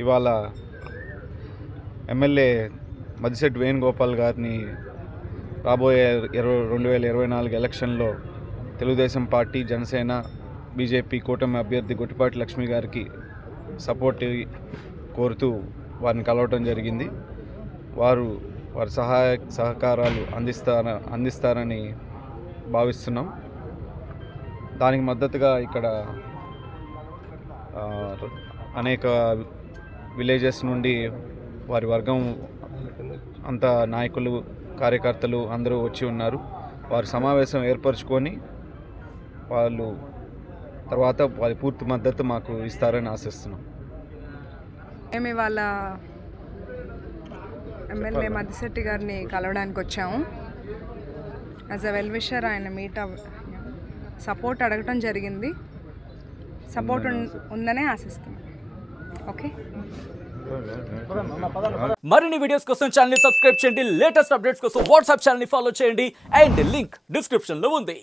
ఇవాళ ఎమ్మెల్యే మద్దిశెట్టి వేణుగోపాల్ గారిని రాబోయే 2024 ఎలక్షన్లో తెలుగుదేశం పార్టీ, జనసేన, బీజేపీ కూటమి అభ్యర్థి గుట్టిపాటి లక్ష్మి గారికి సపోర్ట్ కోరుతూ వారిని కలవటం జరిగింది. వారి సహకారాలు అందిస్తారని భావిస్తున్నాం. దానికి మద్దతుగా ఇక్కడ అనేక విలేజెస్ నుండి వారి వర్గం అంతా నాయకులు, కార్యకర్తలు అందరూ వచ్చి ఉన్నారు. వారి సమావేశం ఏర్పరచుకొని వాళ్ళు తర్వాత వారి పూర్తి మద్దతు మాకు ఇస్తారని ఆశిస్తున్నాం. మేము ఇవాళ ఎమ్మెల్యే మద్దిశెట్టి గారిని కలవడానికి వచ్చాము. యాజ్ అ వెల్ విషర్ ఆయన సపోర్ట్ అడగటం జరిగింది. సపోర్ట్ ఉందనే ఆశిస్తున్నాం. ఓకే, మరిన్ని వీడియోస్ కోసం ఛానల్ ని సబ్స్క్రైబ్ చేయండి. లేటెస్ట్ అప్డేట్స్ కోసం వాట్సాప్ ఛానల్ ని ఫాలో చేయండి. అండ్ లింక్ డిస్క్రిప్షన్ లో ఉంది.